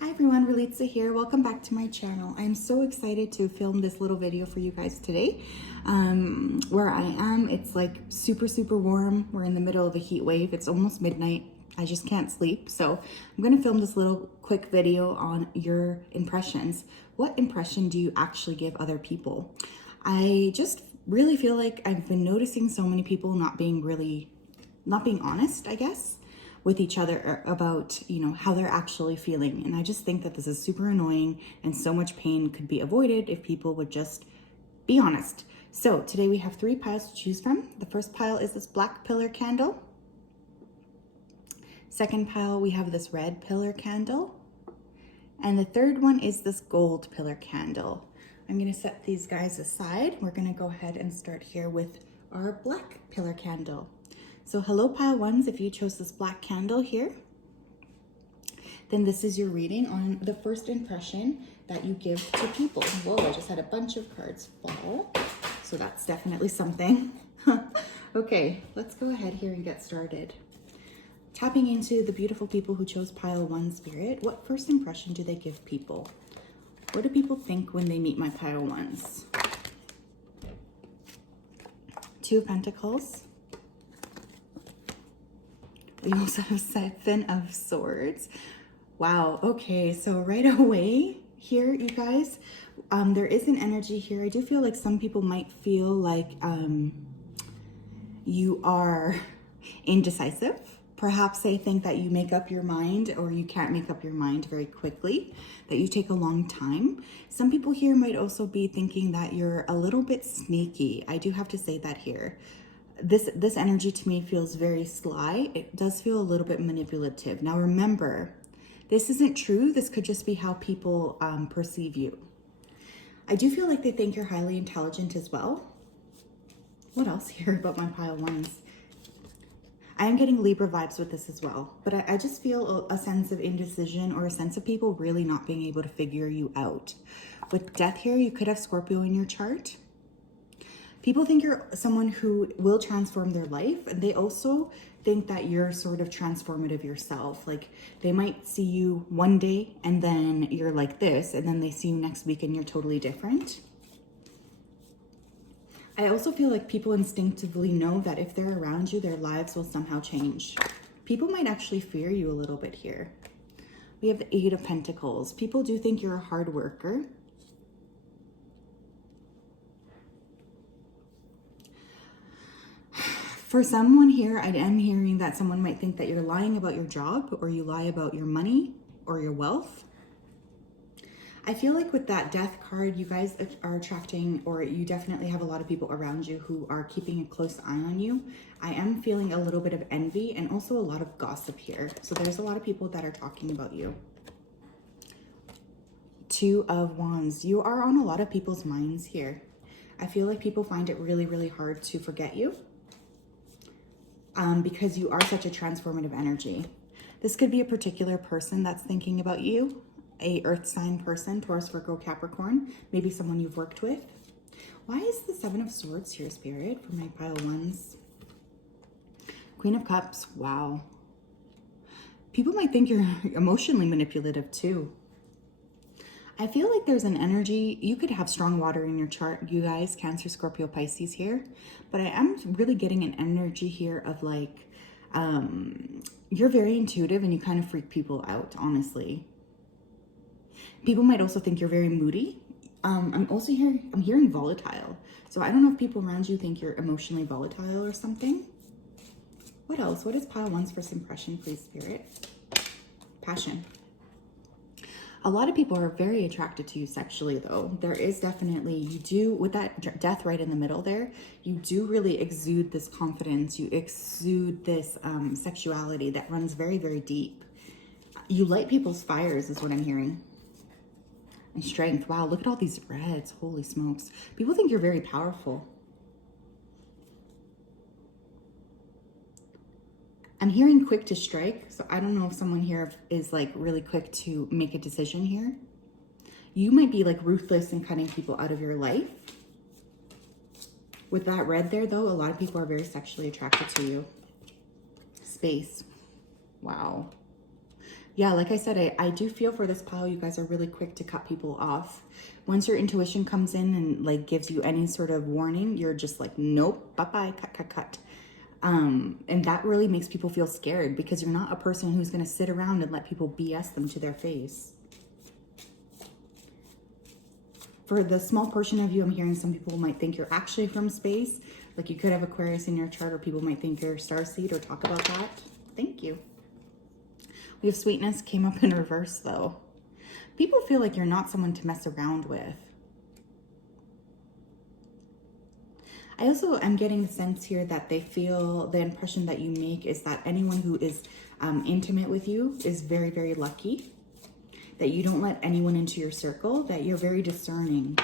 Hi everyone, Relitza here. Welcome back to my channel. I'm so excited to film this little video for you guys today. Where I am, it's like super warm. We're in the middle of a heat wave. It's almost midnight. I just can't sleep. So I'm going to film this little quick video on your impressions. What impression do you actually give other people? I just really feel like I've been noticing so many people not being honest, I guess, with each other about, how they're actually feeling. And I just think that this is super annoying and so much pain could be avoided if people would just be honest. So today we have 3 piles to choose from. The first pile is this black pillar candle. Second pile, we have this red pillar candle. And the third one is this gold pillar candle. I'm gonna set these guys aside. We're gonna go ahead and start here with our black pillar candle. So hello pile ones, if you chose this black candle here, then this is your reading on the first impression that you give to people. Whoa, I just had a bunch of cards fall. So that's definitely something. Okay, let's go ahead here and get started. Tapping into the beautiful people who chose pile 1 spirit, what first impression do they give people? What do people think when they meet my pile 1s? 2 of Pentacles. We also have 7 of Swords. Wow, okay, so right away here, you guys, there is an energy here. I do feel like some people might feel like you are indecisive. Perhaps they think that you make up your mind or you can't make up your mind very quickly, that you take a long time. Some people here might also be thinking that you're a little bit sneaky. I do have to say that here. This energy to me feels very sly. It does feel a little bit manipulative. Now remember, this isn't true. This could just be how people perceive you. I do feel like they think you're highly intelligent as well. What else here about my pile 1s? I am getting Libra vibes with this as well, but I just feel a sense of indecision or a sense of people really not being able to figure you out. With Death here, you could have Scorpio in your chart. People think you're someone who will transform their life, and they also think that you're sort of transformative yourself. Like they might see you one day and then you're like this, and then they see you next week and you're totally different. I also feel like people instinctively know that if they're around you, their lives will somehow change. People might actually fear you a little bit here. We have the 8 of Pentacles. People do think you're a hard worker. For someone here, I am hearing that someone might think that you're lying about your job, or you lie about your money or your wealth. I feel like with that Death card, you guys are attracting, or you definitely have a lot of people around you who are keeping a close eye on you. I am feeling a little bit of envy and also a lot of gossip here. So there's a lot of people that are talking about you. 2 of Wands. You are on a lot of people's minds here. I feel like people find it really hard to forget you. Because you are such a transformative energy. This could be a particular person that's thinking about you, a earth sign person, Taurus, Virgo, Capricorn, maybe someone you've worked with. Why is the 7 of Swords here, Spirit, for my pile 1s? Queen of Cups, wow. People might think you're emotionally manipulative too. I feel like there's an energy, you could have strong water in your chart, you guys, Cancer, Scorpio, Pisces here, but I am really getting an energy here of like, you're very intuitive and you kind of freak people out, honestly. People might also think you're very moody. I'm hearing volatile. So I don't know if people around you think you're emotionally volatile or something. What else? What is pile 1's first impression, please, Spirit? Passion. A lot of people are very attracted to you sexually, though. There is definitely, you do, with that Death right in the middle there, you do really exude this confidence. You exude this sexuality that runs very deep. You light people's fires is what I'm hearing. And strength. Wow, look at all these reds. Holy smokes. People think you're very powerful. I'm hearing quick to strike, so I don't know if someone here is like really quick to make a decision here. You might be like ruthless in cutting people out of your life. With that red there though, a lot of people are very sexually attracted to you. Space. Wow. Yeah, like I said, I do feel for this pile, you guys are really quick to cut people off. Once your intuition comes in and like gives you any sort of warning, you're just like, nope, bye-bye, cut, cut, cut. And that really makes people feel scared because you're not a person who's going to sit around and let people BS them to their face. For the small portion of you, I'm hearing some people might think you're actually from space. Like you could have Aquarius in your chart, or people might think you're starseed or talk about that. Thank you. We have sweetness came up in reverse though. People feel like you're not someone to mess around with. I also am getting the sense here that they feel the impression that you make is that anyone who is intimate with you is very, very lucky. That you don't let anyone into your circle, that you're very discerning.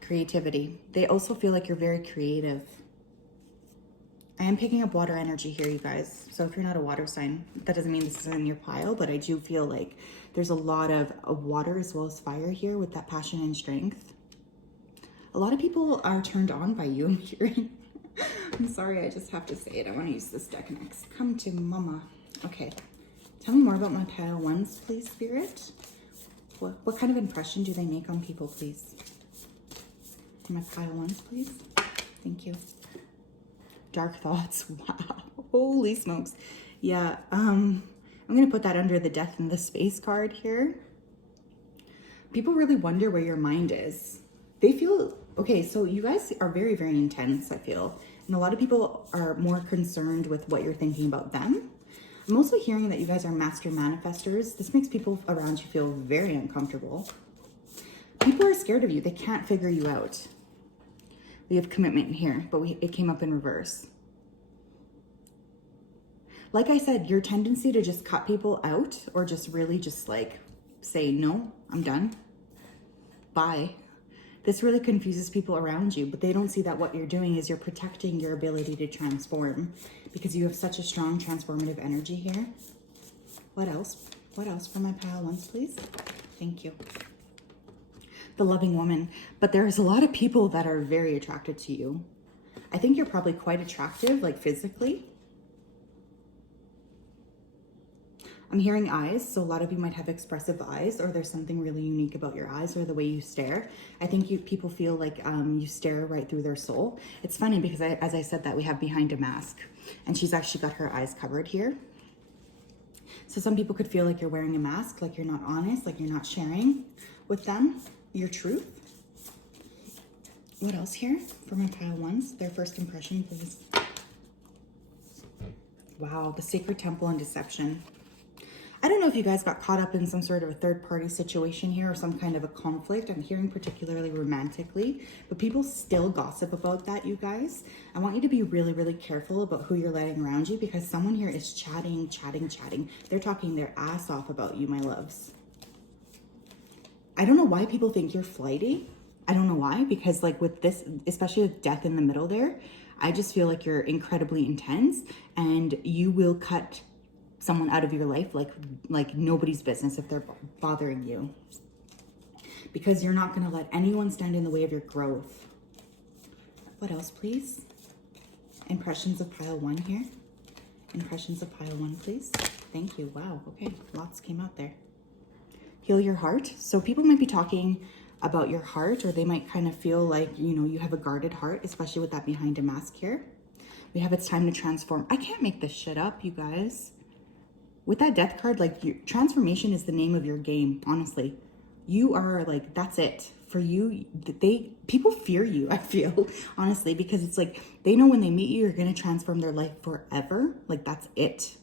Creativity. They also feel like you're very creative. I am picking up water energy here, you guys. So if you're not a water sign, that doesn't mean this is in your pile, but I do feel like there's a lot of water as well as fire here with that passion and strength. A lot of people are turned on by you, I'm hearing. I'm sorry, I just have to say it. I want to use this deck next. Come to mama. Okay. Tell me more about my pile ones, please, Spirit. What kind of impression do they make on people, please? My pile ones, please. Thank you. Dark thoughts. Wow. Holy smokes. Yeah. I'm going to put that under the death in the space card here. People really wonder where your mind is. They feel, okay, so you guys are very, very intense, I feel. And a lot of people are more concerned with what you're thinking about them. I'm also hearing that you guys are master manifestors. This makes people around you feel very uncomfortable. People are scared of you. They can't figure you out. We have commitment here, but it came up in reverse. Like I said, your tendency to just cut people out or just really just like say, no, I'm done. Bye. This really confuses people around you, but they don't see that what you're doing is you're protecting your ability to transform because you have such a strong transformative energy here. What else? What else for my pile ones, please? Thank you. The loving woman. But there's a lot of people that are very attracted to you. I think you're probably quite attractive, like physically. I'm hearing eyes, so a lot of you might have expressive eyes, or there's something really unique about your eyes or the way you stare. I think people feel like you stare right through their soul. It's funny because as I said that, we have behind a mask, and she's actually got her eyes covered here. So some people could feel like you're wearing a mask, like you're not honest, like you're not sharing with them your truth. What else here for my pile ones? Their first impression, please. Wow, the sacred temple and deception. I don't know if you guys got caught up in some sort of a third-party situation here or some kind of a conflict. I'm hearing particularly romantically, but people still gossip about that, you guys. I want you to be really, really careful about who you're letting around you because someone here is chatting. They're talking their ass off about you, my loves. I don't know why people think you're flighty. I don't know why, because like with this, especially with death in the middle there, I just feel like you're incredibly intense and you will cut someone out of your life like nobody's business if they're bothering you, because you're not going to let anyone stand in the way of your growth. What else, please? Impressions of pile one here. Impressions of pile one, please. Thank you. Wow. Okay. Lots came out there. Heal your heart. So people might be talking about your heart, or they might kind of feel like, you know, you have a guarded heart, especially with that behind a mask here. We have it's time to transform. I can't make this shit up, you guys. With that death card, like transformation is the name of your game, honestly. You are like, that's it. For you, people fear you, I feel, honestly, because it's like, they know when they meet you, you're going to transform their life forever. Like, that's it.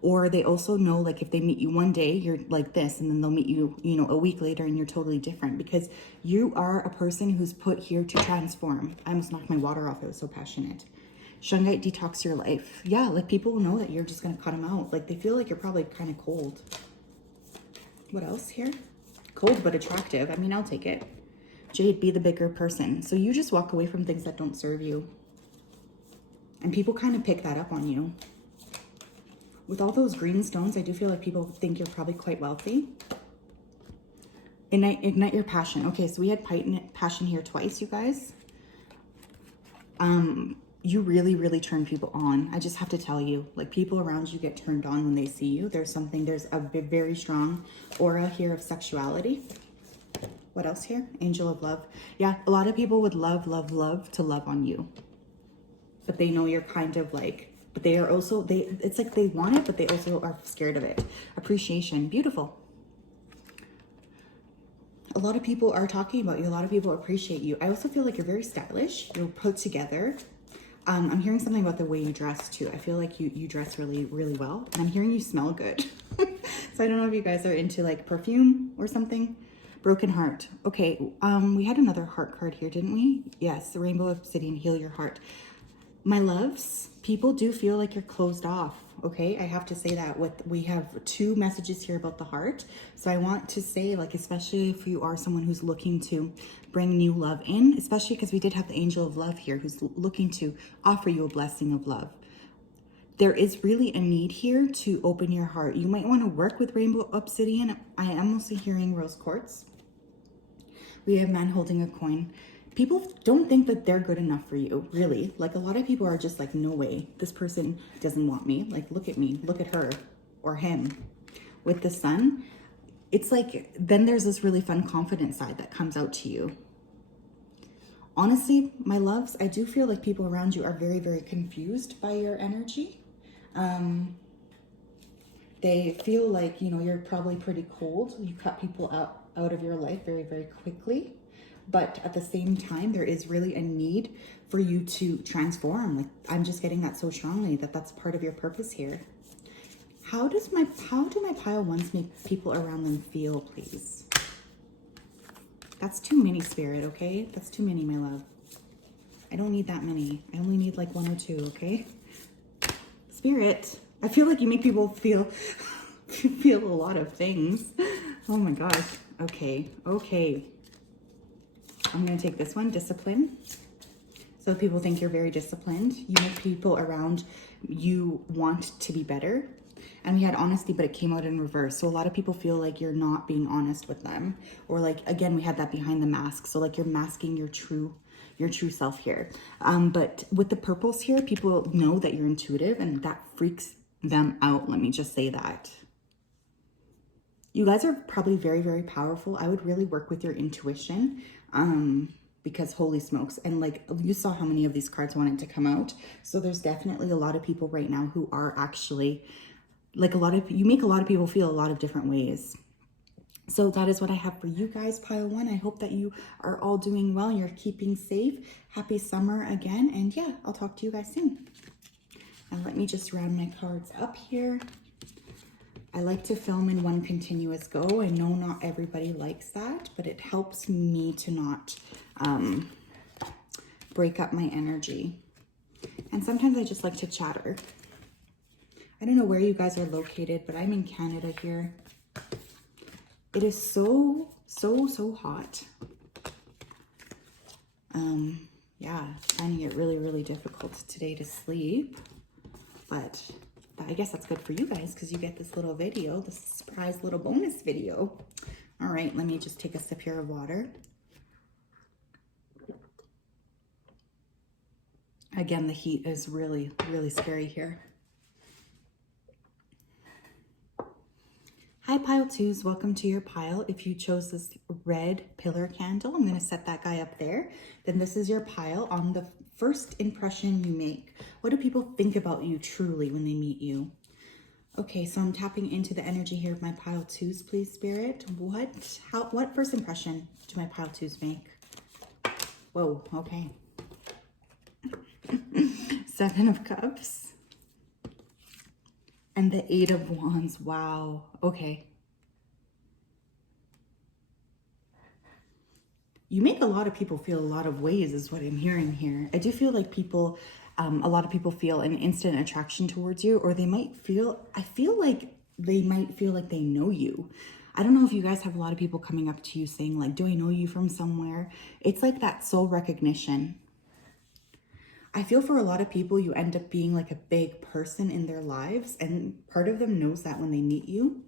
Or they also know, like, if they meet you one day, you're like this, and then they'll meet you, you know, a week later, and you're totally different because you are a person who's put here to transform. I almost knocked my water off. I was so passionate. Shungite, detox your life. Yeah, like people know that you're just going to cut them out. Like they feel like you're probably kind of cold. What else here? Cold but attractive. I mean, I'll take it. Jade, be the bigger person. So you just walk away from things that don't serve you. And people kind of pick that up on you. With all those green stones, I do feel like people think you're probably quite wealthy. Ignite your passion. Okay, so we had passion here twice, you guys. you really, really turn people on. I just have to tell you, like, people around you get turned on when they see you. There's a very strong aura here of sexuality. What else here? Angel of love. Yeah, a lot of people would love to love on you. But they know you're kind of like, but they are also, it's like they want it, but they also are scared of it. Appreciation. Beautiful. A lot of people are talking about you. A lot of people appreciate you. I also feel like you're very stylish. You're put together. I'm hearing something about the way you dress too. I feel like you dress really, really well. And I'm hearing you smell good. So I don't know if you guys are into like perfume or something. Broken heart. Okay, we had another heart card here, didn't we? Yes, the Rainbow Obsidian, heal your heart. My loves, people do feel like you're closed off, okay? I have to say that we have 2 messages here about the heart. So I want to say, like, especially if you are someone who's looking to bring new love in, especially because we did have the angel of love here who's looking to offer you a blessing of love. There is really a need here to open your heart. You might want to work with Rainbow Obsidian. I am also hearing rose quartz. We have man holding a coin. People don't think that they're good enough for you, really. Like, a lot of people are just like, no way, this person doesn't want me. Like, look at me, look at her or him. With the sun, it's like, then there's this really fun, confident side that comes out to you. Honestly, my loves, I do feel like people around you are very, very confused by your energy. They feel like, you know, you're probably pretty cold. You cut people out of your life very, very quickly. But at the same time, there is really a need for you to transform. Like, I'm just getting that so strongly that that's part of your purpose here. How do my pile ones make people around them feel, please? That's too many, Spirit, okay? That's too many, my love. I don't need that many. I only need like 1 or 2, okay? Spirit, I feel like you make people feel a lot of things. Oh my gosh. Okay. I'm going to take this one, discipline. So people think you're very disciplined. You make people around you want to be better. And we had honesty, but it came out in reverse. So a lot of people feel like you're not being honest with them. Or like, again, we had that behind the mask. So like you're masking your true self here. But with the purples here, people know that you're intuitive and that freaks them out. Let me just say that. You guys are probably very, very powerful. I would really work with your intuition. Because holy smokes, and like you saw how many of these cards wanted to come out. So there's definitely a lot of people right now who are actually like you make a lot of people feel a lot of different ways. So that is what I have for you guys, pile 1. I hope that you are all doing well. You're keeping safe. Happy summer again. And yeah, I'll talk to you guys soon. And let me just round my cards up here. I like to film in one continuous go. I know not everybody likes that, but it helps me to not break up my energy. And sometimes I just like to chatter. I don't know where you guys are located, but I'm in Canada here. It is so hot. Yeah, finding it really, really difficult today to sleep, but I guess that's good for you guys because you get this little video, this surprise little bonus video. All right, let me just take a sip here of water. Again, the heat is really, really scary here. Hi, pile 2s. Welcome to your pile. If you chose this red pillar candle, I'm going to set that guy up there. Then this is your pile on the first impression you make. What do people think about you truly when they meet you? Okay, so I'm tapping into the energy here of my pile 2s, please, Spirit. What first impression do my pile 2s make? Whoa, okay. 7 of Cups. And the 8 of Wands. Wow. Okay. You make a lot of people feel a lot of ways is what I'm hearing here. I do feel like people, a lot of people feel an instant attraction towards you, or they might feel, I feel like they might feel like they know you. I don't know if you guys have a lot of people coming up to you saying like, do I know you from somewhere? It's like that soul recognition. I feel for a lot of people, you end up being like a big person in their lives, and part of them knows that when they meet you.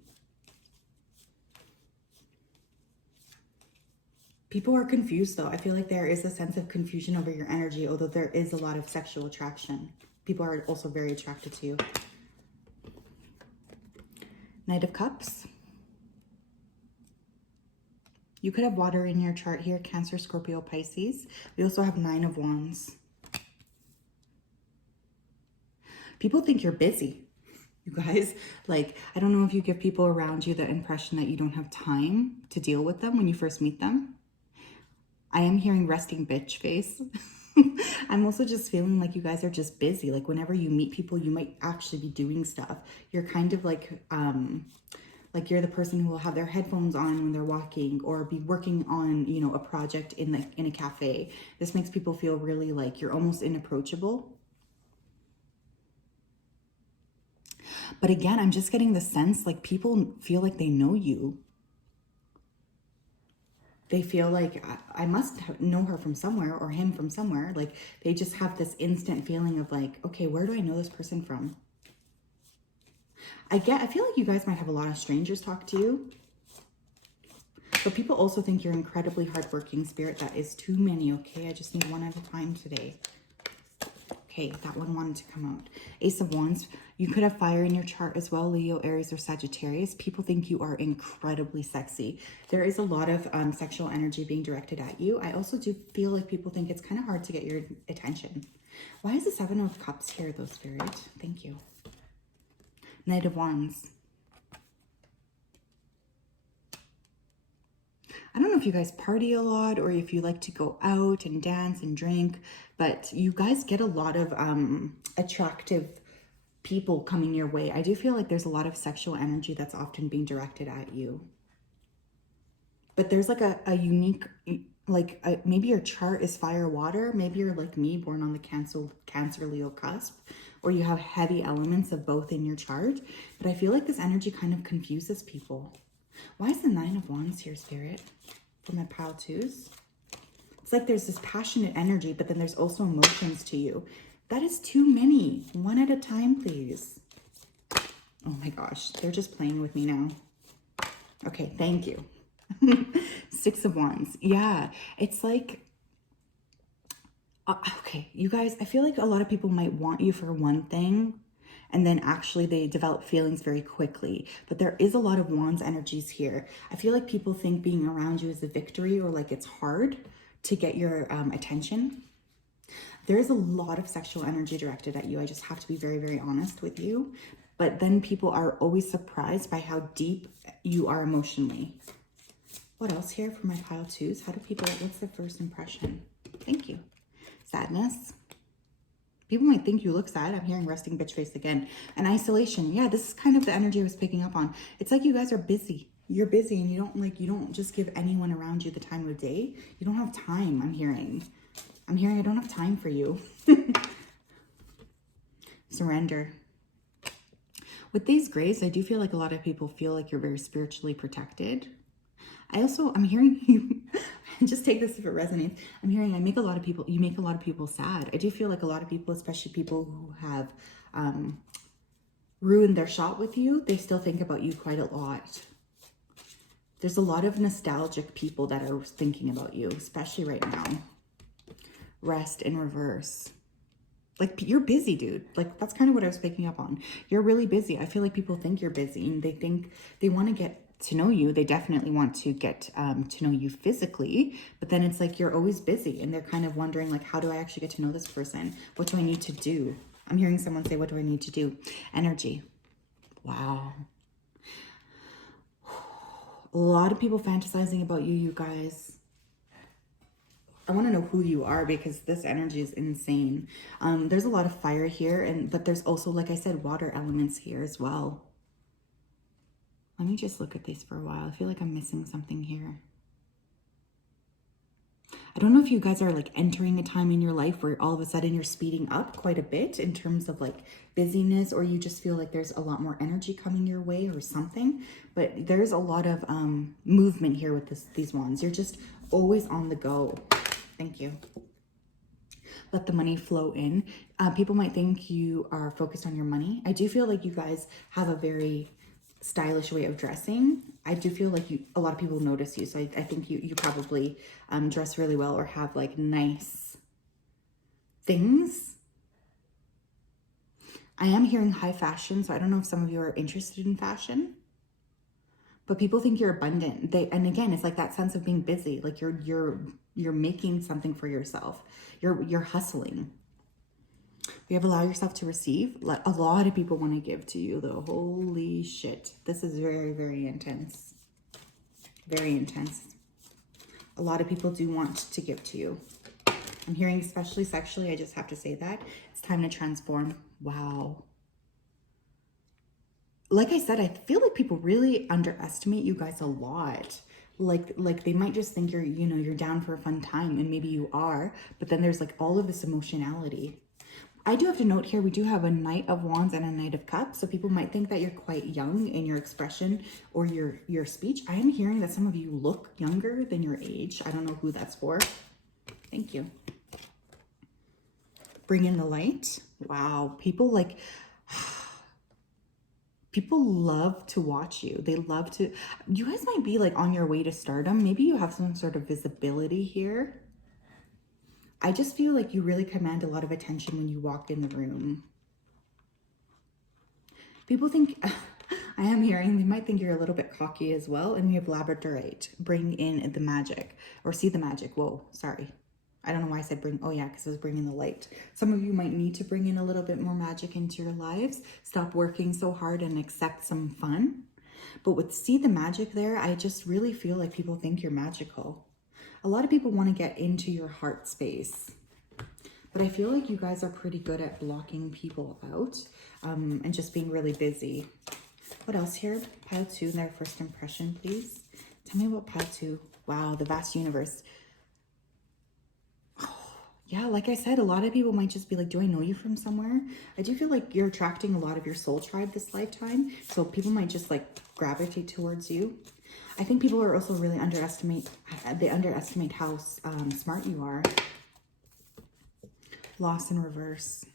People are confused though. I feel like there is a sense of confusion over your energy, although there is a lot of sexual attraction. People are also very attracted to you. Knight of Cups. You could have water in your chart here, Cancer, Scorpio, Pisces. We also have 9 of Wands. People think you're busy, you guys. Like, I don't know if you give people around you the impression that you don't have time to deal with them when you first meet them. I am hearing resting bitch face. I'm also just feeling like you guys are just busy. Like whenever you meet people, you might actually be doing stuff. You're kind of like you're the person who will have their headphones on when they're walking, or be working on, you know, a project in a cafe. This makes people feel really like you're almost inapproachable. But again, I'm just getting the sense like people feel like they know you. They feel like I must know her from somewhere, or him from somewhere. Like they just have this instant feeling of like, okay, where do I know this person from? I feel like you guys might have a lot of strangers talk to you. But people also think you're incredibly hardworking, Spirit. That is too many, okay? I just need one at a time today. Okay, that one wanted to come out. Ace of Wands. You could have fire in your chart as well, Leo, Aries, or Sagittarius. People think you are incredibly sexy. There is a lot of sexual energy being directed at you. I also do feel like people think it's kind of hard to get your attention. Why is the 7 of Cups here, though, Spirit? Thank you. Knight of Wands. I don't know if you guys party a lot or if you like to go out and dance and drink, but you guys get a lot of attractive people coming your way. I do feel like there's a lot of sexual energy that's often being directed at you. But there's like a unique, like maybe your chart is fire, water. Maybe you're like me, born on the Cancer, Leo cusp, or you have heavy elements of both in your chart. But I feel like this energy kind of confuses people. Why is the 9 of Wands here, Spirit, for my pile twos? It's like there's this passionate energy, but then there's also emotions to you. That is too many. One at a time, please. Oh my gosh, they're just playing with me now. Okay, thank you. 6 of Wands. Yeah, it's like, okay, you guys, I feel like a lot of people might want you for one thing, and then actually they develop feelings very quickly. But there is a lot of Wands energies here. I feel like people think being around you is a victory, or like it's hard to get your attention. There is a lot of sexual energy directed at you. I just have to be very, very honest with you. But then people are always surprised by how deep you are emotionally. What else here for my pile twos? How do people, what's their first impression? Thank you. Sadness. People might think you look sad. I'm hearing resting bitch face again. And isolation. Yeah, this is kind of the energy I was picking up on. It's like you guys are busy. You're busy and you don't just give anyone around you the time of day. You don't have time, I'm hearing I don't have time for you. Surrender. With these grays, I do feel like a lot of people feel like you're very spiritually protected. I'm hearing you, just take this if it resonates. I'm hearing you make a lot of people sad. I do feel like a lot of people, especially people who have ruined their shot with you, they still think about you quite a lot. There's a lot of nostalgic people that are thinking about you, especially right now. Rest in reverse. Like, you're busy, dude. Like, that's kind of what I was picking up on. You're really busy. I feel like people think you're busy, and they think they want to get to know you. They definitely want to get to know you physically, but then it's like you're always busy, and they're kind of wondering, like, how do I actually get to know this person? What do I need to do? I'm hearing someone say, what do I need to do? Energy. Wow. A lot of people fantasizing about you, you guys. I want to know who you are, because this energy is insane. There's a lot of fire here, but there's also, like I said, water elements here as well. Let me just look at this for a while. I feel like I'm missing something here. I don't know if you guys are like entering a time in your life where all of a sudden you're speeding up quite a bit in terms of like busyness, or you just feel like there's a lot more energy coming your way or something. But there's a lot of movement here with these wands. You're just always on the go. Thank you. Let the money flow in. People might think you are focused on your money. I do feel like you guys have a very stylish way of dressing, I do feel like a lot of people notice you. So I think you probably dress really well or have like nice things. I am hearing high fashion, so I don't know if some of you are interested in fashion, but people think you're abundant. And again, it's like that sense of being busy, like you're making something for yourself. You're hustling. We have allow yourself to receive. A lot of people want to give to you though. Holy shit. This is very, very intense. Very intense. A lot of people do want to give to you. I'm hearing especially sexually. I just have to say that. It's time to transform. Wow. Like I said, I feel like people really underestimate you guys a lot. Like they might just think you're down for a fun time, and maybe you are, but then there's like all of this emotionality. I do have to note here, we do have a Knight of Wands and a Knight of Cups. So people might think that you're quite young in your expression or your speech. I am hearing that some of you look younger than your age. I don't know who that's for. Thank you. Bring in the light. Wow. People love to watch you. They love to, you guys might be like on your way to stardom. Maybe you have some sort of visibility here. I just feel like you really command a lot of attention when you walk in the room. People think, I am hearing, they might think you're a little bit cocky as well. And we have labradorite, bring in the magic, or see the magic. Whoa, sorry. I don't know why I said bring, oh yeah, because it was bringing the light. Some of you might need to bring in a little bit more magic into your lives. Stop working so hard and accept some fun. But with see the magic there, I just really feel like people think you're magical. A lot of people want to get into your heart space. But I feel like you guys are pretty good at blocking people out and just being really busy. What else here? Pile 2, their first impression, please. Tell me about pile 2. Wow, the vast universe. Yeah, like I said, a lot of people might just be like, do I know you from somewhere? I do feel like you're attracting a lot of your soul tribe this lifetime. So people might just like gravitate towards you. I think people are also really underestimate how smart you are. Loss in reverse.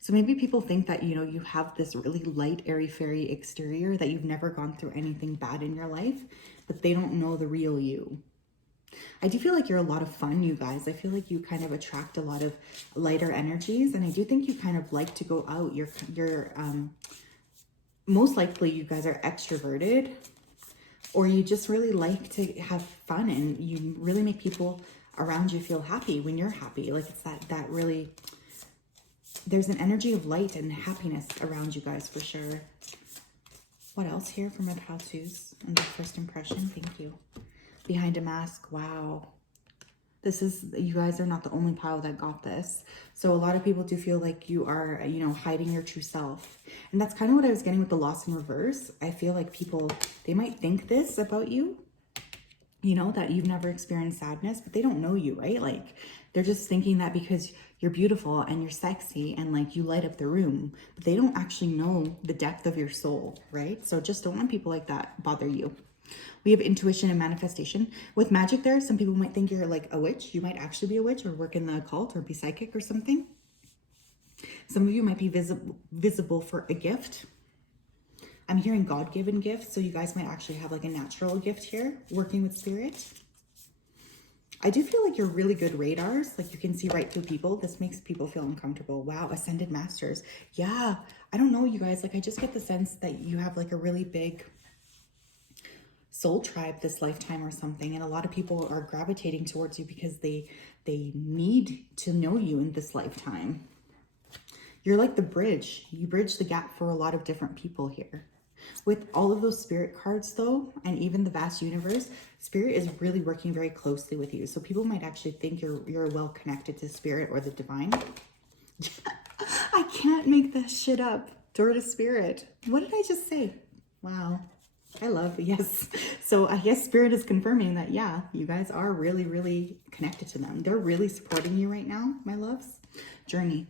So maybe people think that, you have this really light, airy-fairy exterior, that you've never gone through anything bad in your life, but they don't know the real you. I do feel like you're a lot of fun, you guys. I feel like you kind of attract a lot of lighter energies, and I do think you kind of like to go out. You're most likely you guys are extroverted, or you just really like to have fun, and you really make people around you feel happy when you're happy. Like it's that really, there's an energy of light and happiness around you guys for sure. What else here from my pile 2s and the first impression? Thank you. Behind a mask. Wow. You guys are not the only pile that got this. So a lot of people do feel like you are, hiding your true self. And that's kind of what I was getting with the loss in reverse. I feel like people, they might think this about you, that you've never experienced sadness, but they don't know you, right? Like they're just thinking that because you're beautiful and you're sexy and like you light up the room, but they don't actually know the depth of your soul, right? So just don't let people like that bother you. We have intuition and manifestation. With magic there, some people might think you're like a witch. You might actually be a witch or work in the occult or be psychic or something. Some of you might be visible for a gift. I'm hearing God-given gifts, so you guys might actually have like a natural gift here, working with spirit. I do feel like you're really good radars. Like you can see right through people. This makes people feel uncomfortable. Wow, ascended masters. Yeah, I don't know, you guys. Like I just get the sense that you have like a really big soul tribe this lifetime or something, and a lot of people are gravitating towards you because they need to know you in this lifetime. You're like the bridge. You bridge the gap for a lot of different people here. With all of those spirit cards though, and even the vast universe, spirit is really working very closely with you. So people might actually think you're well connected to spirit or the divine. I can't make this shit up. Door to spirit. What did I just say? Wow. I love, yes. So I guess spirit is confirming that, yeah, you guys are really, really connected to them. They're really supporting you right now, my loves. Journey.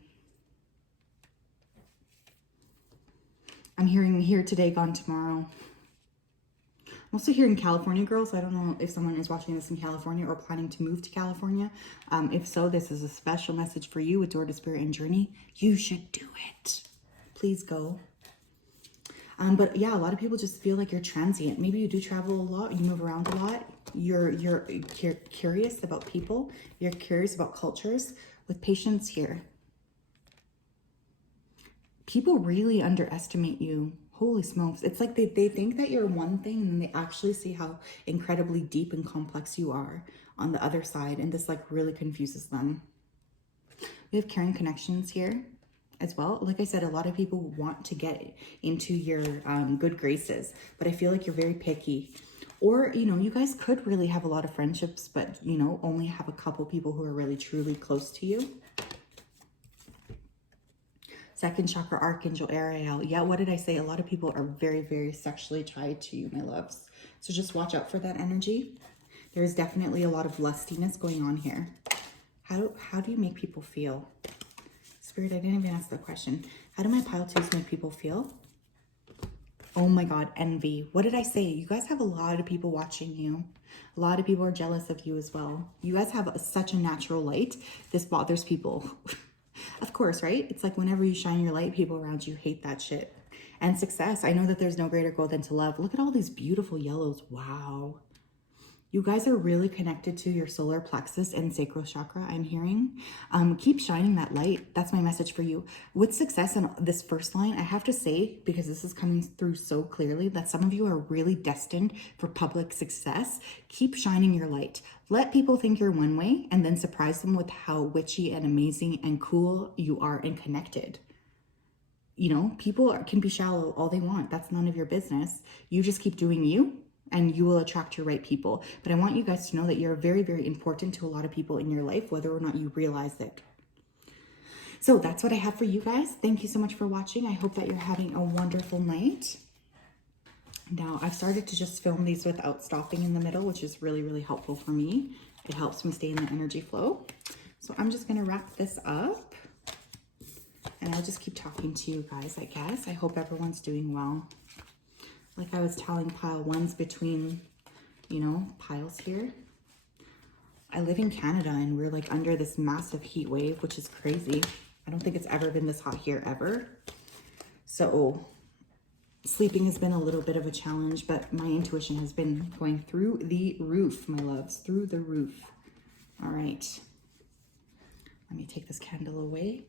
I'm hearing here today, gone tomorrow. I'm also hearing California girls. I don't know if someone is watching this in California or planning to move to California. If so, this is a special message for you with Door to Spirit and Journey. You should do it. Please go. But yeah, a lot of people just feel like you're transient. Maybe you do travel a lot, you move around a lot. You're curious about people. You're curious about cultures. With patience here, people really underestimate you. Holy smokes. It's like they think that you're one thing, and they actually see how incredibly deep and complex you are on the other side. And this like really confuses them. We have caring connections here as well. Like I said, a lot of people want to get into your good graces, but I feel like you're very picky. Or, you know, you guys could really have a lot of friendships, but, you know, only have a couple people who are really truly close to you. Second chakra, Archangel Ariel. Yeah, what did I say? A lot of people are very, very sexually tied to you, my loves. So just watch out for that energy. There's definitely a lot of lustiness going on here. How do you make people feel? Spirit, I didn't even ask that question. How do my pile twos make people feel? Oh my God, envy. What did I say? You guys have a lot of people watching you. A lot of people are jealous of you as well. You guys have such a natural light. This bothers people. Of course, right? It's like whenever you shine your light, people around you hate that shit. And success. I know that there's no greater goal than to love. Look at all these beautiful yellows. Wow. You guys are really connected to your solar plexus and sacral chakra, I'm hearing. Keep shining that light. That's my message for you. With success in this first line, I have to say, because this is coming through so clearly, that some of you are really destined for public success. Keep shining your light. Let people think you're one way, and then surprise them with how witchy and amazing and cool you are and connected. You know, people can be shallow all they want. That's none of your business. You just keep doing you, and you will attract your right people. But I want you guys to know that you're very, very important to a lot of people in your life, whether or not you realize it. So that's what I have for you guys. Thank you so much for watching. I hope that you're having a wonderful night. Now, I've started to just film these without stopping in the middle, which is really, really helpful for me. It helps me stay in the energy flow. So I'm just going to wrap this up, and I'll just keep talking to you guys, I guess. I hope everyone's doing well. Like I was telling pile ones between, you know, piles here. I live in Canada, and we're like under this massive heat wave, which is crazy. I don't think it's ever been this hot here ever. So sleeping has been a little bit of a challenge, but my intuition has been going through the roof, my loves, through the roof. All right. Let me take this candle away.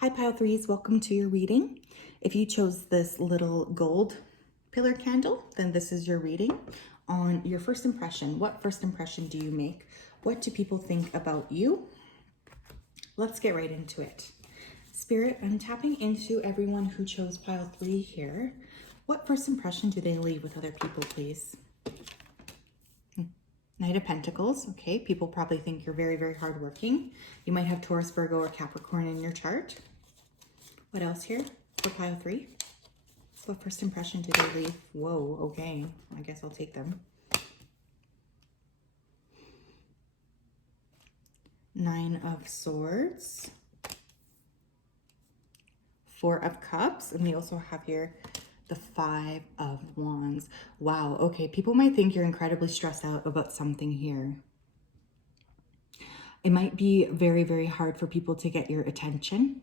Hi, pile threes, welcome to your reading. If you chose this little gold pillar candle, then this is your reading on your first impression. What first impression do you make? What do people think about you? Let's get right into it. Spirit, I'm tapping into everyone who chose pile 3 here. What first impression do they leave with other people, please? Knight of Pentacles. Okay, people probably think you're very, very hardworking. You might have Taurus, Virgo, or Capricorn in your chart. What else here for pile 3? What first impression did they leave? Whoa, okay. I guess I'll take them. 9 of Swords. 4 of Cups. And we also have here the 5 of Wands. Wow, okay. People might think you're incredibly stressed out about something here. It might be very, very hard for people to get your attention.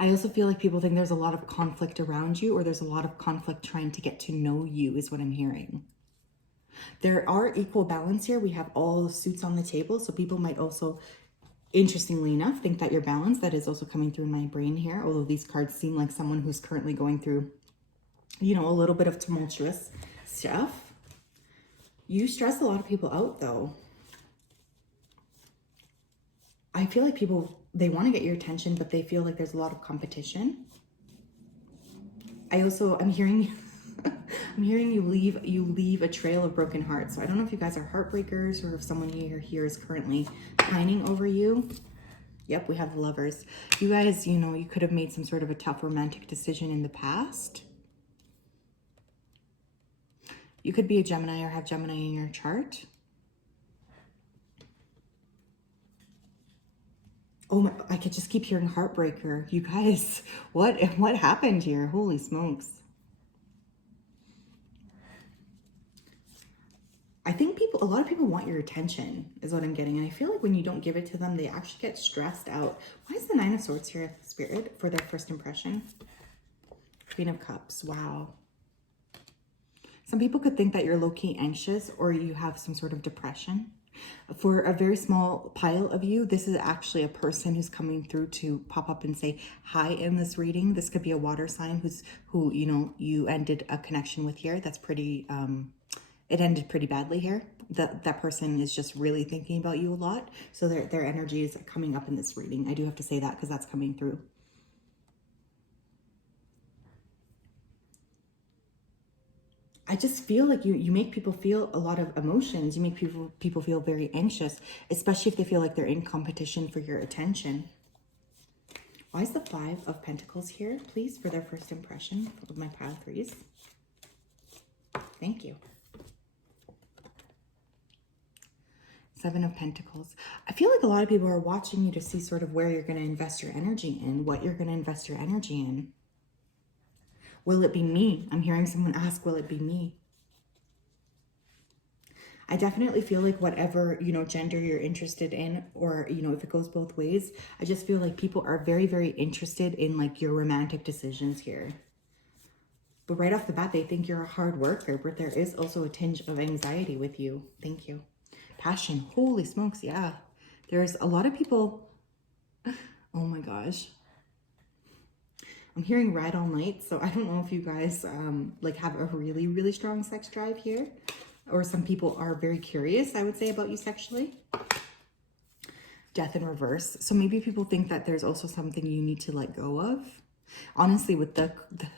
I also feel like people think there's a lot of conflict around you, or there's a lot of conflict trying to get to know you, is what I'm hearing. There are equal balance here. We have all the suits on the table, so people might also, interestingly enough, think that you're balanced. That is also coming through in my brain here, although these cards seem like someone who's currently going through, you know, a little bit of tumultuous stuff. You stress a lot of people out, though. I feel like people, they want to get your attention, but they feel like there's a lot of competition. I'm hearing I'm hearing you leave a trail of broken hearts. So I don't know if you guys are heartbreakers, or if someone here is currently pining over you. Yep, we have Lovers. You guys, you know, you could have made some sort of a tough romantic decision in the past. You could be a Gemini or have Gemini in your chart. Oh my, I could just keep hearing heartbreaker. You guys, what happened here? Holy smokes. I think a lot of people want your attention is what I'm getting. And I feel like when you don't give it to them, they actually get stressed out. Why is the Nine of Swords here, Spirit, for their first impression? Queen of Cups. Wow. Some people could think that you're low-key anxious or you have some sort of depression. For a very small pile of you, this is actually a person who's coming through to pop up and say hi in this reading. This could be a water sign who you know, you ended a connection with here. That's pretty, it ended pretty badly here. That person is just really thinking about you a lot. So their energy is coming up in this reading. I do have to say that because that's coming through. I just feel like you make people feel a lot of emotions. You make people feel very anxious, especially if they feel like they're in competition for your attention. Why is the Five of Pentacles here, please, for their first impression of my pile threes? Thank you. Seven of Pentacles. I feel like a lot of people are watching you to see sort of where you're going to invest your energy in, what you're going to invest your energy in. Will it be me? I'm hearing someone ask, will it be me? I definitely feel like whatever, you know, gender you're interested in, or, you know, if it goes both ways, I just feel like people are very, very interested in like your romantic decisions here. But right off the bat, they think you're a hard worker, but there is also a tinge of anxiety with you. Thank you. Passion. Holy smokes. Yeah. There's a lot of people. Oh my gosh. I'm hearing ride all night, so I don't know if you guys like have a really, really strong sex drive here, or some people are very curious, I would say, about you sexually. Death in reverse. So maybe people think that there's also something you need to let go of. Honestly, with the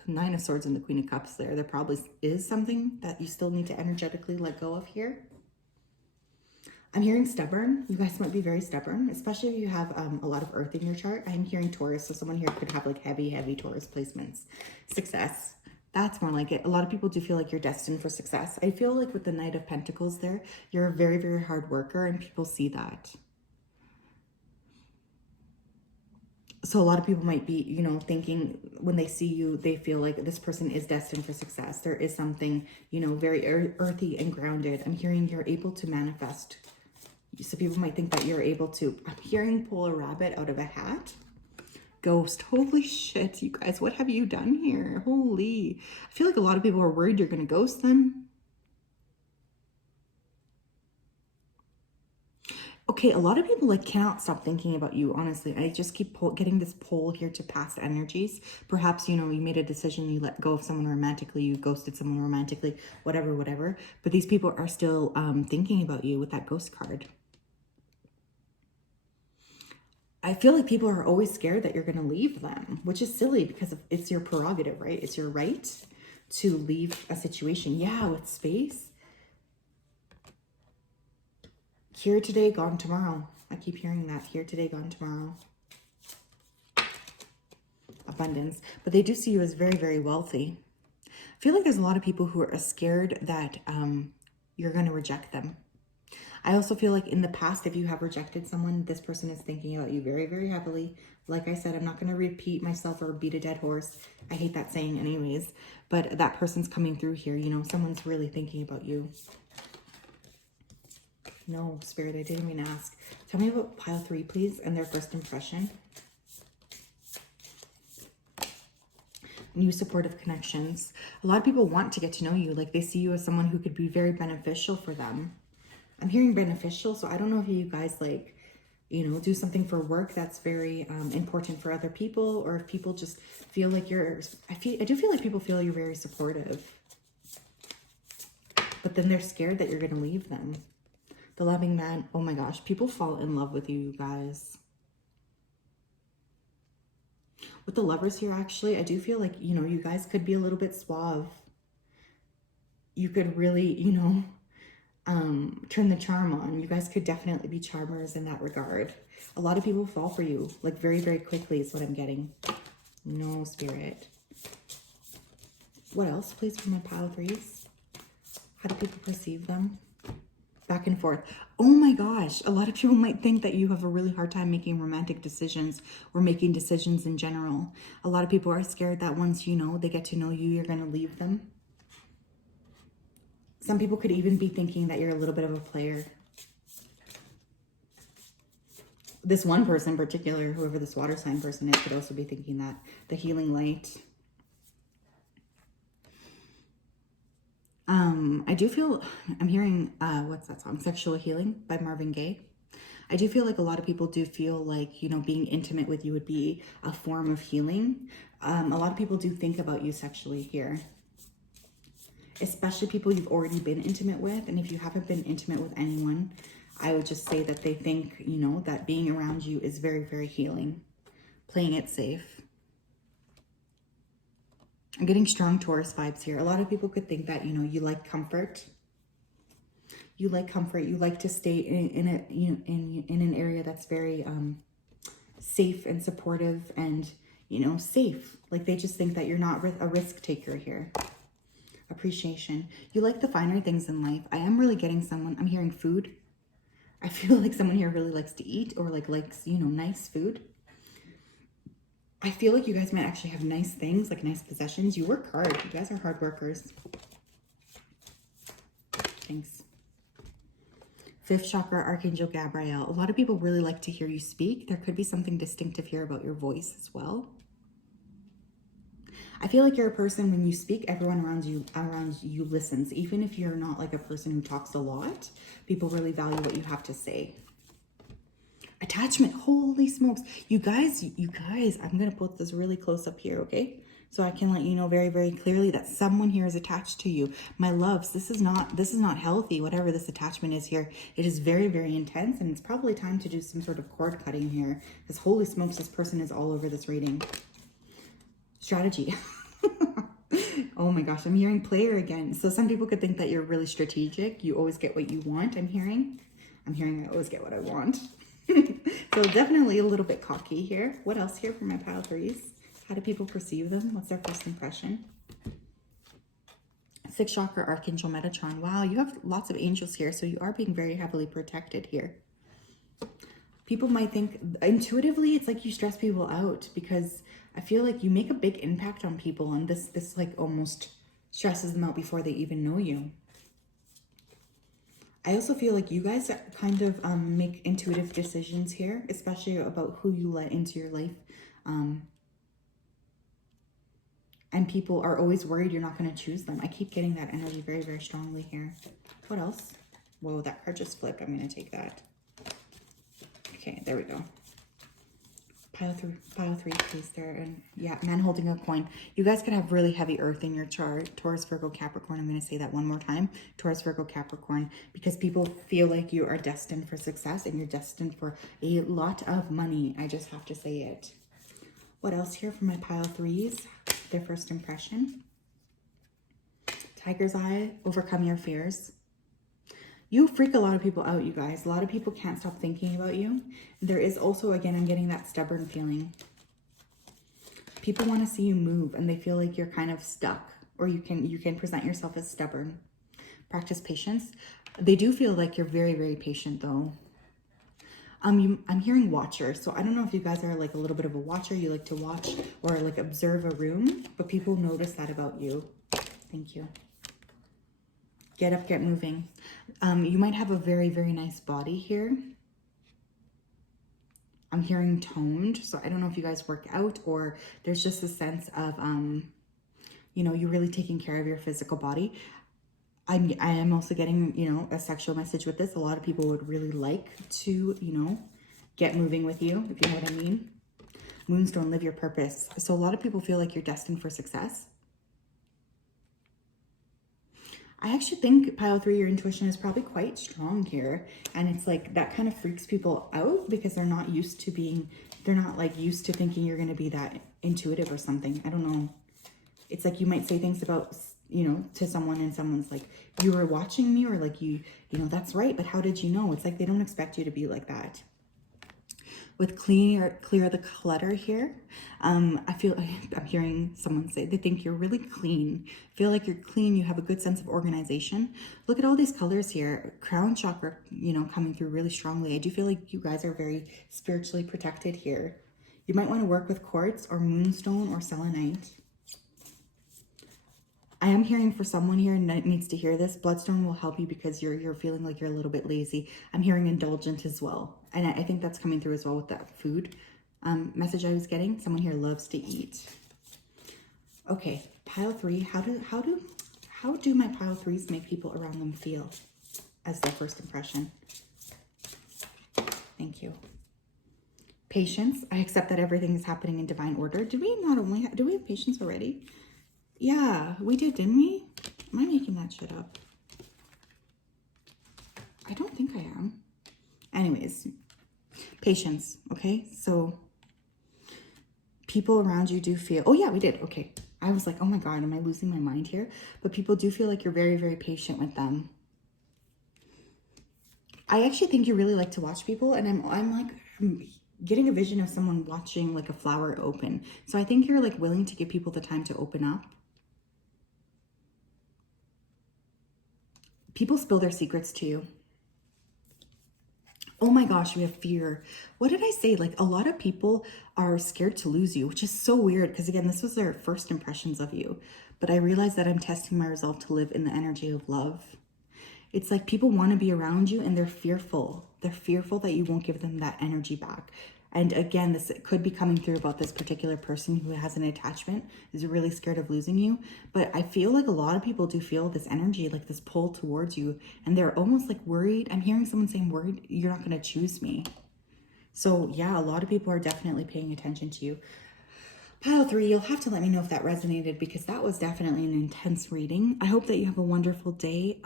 Nine of Swords and the Queen of Cups there probably is something that you still need to energetically let go of here. I'm hearing stubborn. You guys might be very stubborn, especially if you have a lot of earth in your chart. I'm hearing Taurus, so someone here could have like heavy, heavy Taurus placements. Success. That's more like it. A lot of people do feel like you're destined for success. I feel like with the Knight of Pentacles there, you're a very, very hard worker and people see that. So a lot of people might be, you know, thinking when they see you, they feel like this person is destined for success. There is something, you know, very earthy and grounded. I'm hearing you're able to manifest. So people might think that you're able to. I'm hearing pull a rabbit out of a hat. Ghost. Holy shit, you guys. What have you done here? Holy. I feel like a lot of people are worried you're going to ghost them. Okay, a lot of people like cannot stop thinking about you, honestly. I just keep getting this pull here to past energies. Perhaps, you know, you made a decision, you let go of someone romantically, you ghosted someone romantically, whatever, whatever. But these people are still thinking about you with that ghost card. I feel like people are always scared that you're going to leave them, which is silly because it's your prerogative, right? It's your right to leave a situation. Yeah, with space. Here today, gone tomorrow. I keep hearing that. Here today, gone tomorrow. Abundance. But they do see you as very, very wealthy. I feel like there's a lot of people who are scared that you're going to reject them. I also feel like in the past, if you have rejected someone, this person is thinking about you very, very heavily. Like I said, I'm not going to repeat myself or beat a dead horse. I hate that saying anyways. But that person's coming through here. You know, someone's really thinking about you. No, Spirit, I didn't even ask. Tell me about pile 3, please, and their first impression. New supportive connections. A lot of people want to get to know you. Like they see you as someone who could be very beneficial for them. I'm hearing beneficial, so I don't know if you guys like, you know, do something for work that's very important for other people, or if people just feel like you're, I do feel like people feel you're very supportive. But then they're scared that you're going to leave them. The loving man, oh my gosh, people fall in love with you guys. With the lovers here, actually, I do feel like, you know, you guys could be a little bit suave. You could really, you know, turn the charm on. You guys could definitely be charmers in that regard. A lot of people fall for you, like very, very quickly is what I'm getting. No, Spirit. What else, please, for my pile 3s? How do people perceive them? Back and forth. Oh my gosh. A lot of people might think that you have a really hard time making romantic decisions or making decisions in general. A lot of people are scared that once, you know, they get to know you, you're going to leave them. Some people could even be thinking that you're a little bit of a player. This one person in particular, whoever this water sign person is, could also be thinking that. The healing light. I do feel, I'm hearing, what's that song? Sexual Healing by Marvin Gaye. I do feel like a lot of people do feel like, you know, being intimate with you would be a form of healing. A lot of people do think about you sexually here. Especially people you've already been intimate with. And if you haven't been intimate with anyone, I would just say that they think, you know, that being around you is very, very healing. Playing it safe. I'm getting strong Taurus vibes here. A lot of people could think that, you know, you like comfort. You like comfort. You like to stay in an area that's very safe and supportive and, you know, safe. Like they just think that you're not a risk taker here. Appreciation. You like the finer things in life. I am really getting someone, I'm hearing food. I feel like someone here really likes to eat or likes, you know, nice food. I feel like you guys might actually have nice things, like nice possessions. You work hard. You guys are hard workers. Thanks. Fifth chakra, Archangel Gabriel. A lot of people really like to hear you speak. There could be something distinctive here about your voice as well. I feel like you're a person, when you speak, everyone around you listens. Even if you're not like a person who talks a lot, people really value what you have to say. Attachment, holy smokes. You guys, I'm going to put this really close up here, okay? So I can let you know very, very clearly that someone here is attached to you. My loves, this is not healthy, whatever this attachment is here. It is very, very intense, and it's probably time to do some sort of cord cutting here. Because holy smokes, this person is all over this reading. Strategy. Oh my gosh, I'm hearing player again. So some people could think that you're really strategic. You always get what you want, I'm hearing. I always get what I want. So definitely a little bit cocky here. What else here for my pile threes? How do people perceive them? What's their first impression? Sixth chakra, Archangel Metatron. Wow, you have lots of angels here, so you are being very heavily protected here. People might think, intuitively, it's like you stress people out, because I feel like you make a big impact on people, and this like almost stresses them out before they even know you. I also feel like you guys kind of make intuitive decisions here, especially about who you let into your life. And people are always worried you're not going to choose them. I keep getting that energy very, very strongly here. What else? Whoa, that card just flipped. I'm going to take that. Okay, there we go. Pile three, please, there. And yeah, man holding a coin. You guys could have really heavy earth in your chart. Taurus, Virgo, Capricorn. I'm going to say that one more time. Taurus, Virgo, Capricorn. Because people feel like you are destined for success and you're destined for a lot of money. I just have to say it. What else here for my pile threes? Their first impression. Tiger's eye. Overcome your fears. You freak a lot of people out, you guys. A lot of people can't stop thinking about you. There is also, again, I'm getting that stubborn feeling. People want to see you move, and they feel like you're kind of stuck, or you can present yourself as stubborn. Practice patience. They do feel like you're very, very patient, though. I'm hearing watcher, so I don't know if you guys are like a little bit of a watcher. You like to watch or like observe a room, but people notice that about you. Thank you. Get up, get moving. You might have a very, very nice body here. I'm hearing toned, so I don't know if you guys work out or there's just a sense of, you know, you're really taking care of your physical body. I am also getting, you know, a sexual message with this. A lot of people would really like to, you know, get moving with you, if you know what I mean. Moonstone, live your purpose. So a lot of people feel like you're destined for success. I actually think pile three, your intuition is probably quite strong here. And it's like that kind of freaks people out because they're not used to being, they're not like used to thinking you're going to be that intuitive or something. I don't know. It's like you might say things about, you know, to someone and someone's like, you were watching me, or like you know, that's right, but how did you know? It's like they don't expect you to be like that. With clear the clutter here, I feel I'm hearing someone say they think you're really clean. Feel like you're clean. You have a good sense of organization. Look at all these colors here. Crown chakra, you know, coming through really strongly. I do feel like you guys are very spiritually protected here. You might want to work with quartz or moonstone or selenite. I am hearing for someone here that needs to hear this, bloodstone will help you because you're feeling like you're a little bit lazy. I'm hearing indulgent as well. And I think that's coming through as well with that food message I was getting. Someone here loves to eat. Okay, pile 3. How do my pile 3s make people around them feel as their first impression? Thank you. Patience. I accept that everything is happening in divine order. Do we have patience already? Yeah, we did, didn't we? Am I making that shit up? I don't think I am. Anyways, patience, okay? So people around you do feel, oh yeah, we did, okay. I was like, oh my God, am I losing my mind here? But people do feel like you're very, very patient with them. I actually think you really like to watch people, and I'm getting a vision of someone watching like a flower open. So I think you're like willing to give people the time to open up. People spill their secrets to you. Oh my gosh, we have fear. What did I say? Like a lot of people are scared to lose you, which is so weird because again, this was their first impressions of you. But I realized that I'm testing my resolve to live in the energy of love. It's like people want to be around you and they're fearful. They're fearful that you won't give them that energy back. And again, this could be coming through about this particular person who has an attachment, is really scared of losing you. But I feel like a lot of people do feel this energy, like this pull towards you. And they're almost like worried. I'm hearing someone saying worried, you're not going to choose me. So yeah, a lot of people are definitely paying attention to you. Pile 3, you'll have to let me know if that resonated because that was definitely an intense reading. I hope that you have a wonderful day.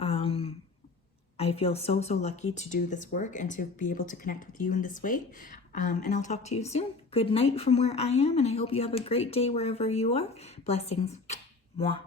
I feel so lucky to do this work and to be able to connect with you in this way. And I'll talk to you soon. Good night from where I am, and I hope you have a great day wherever you are. Blessings. Mwah.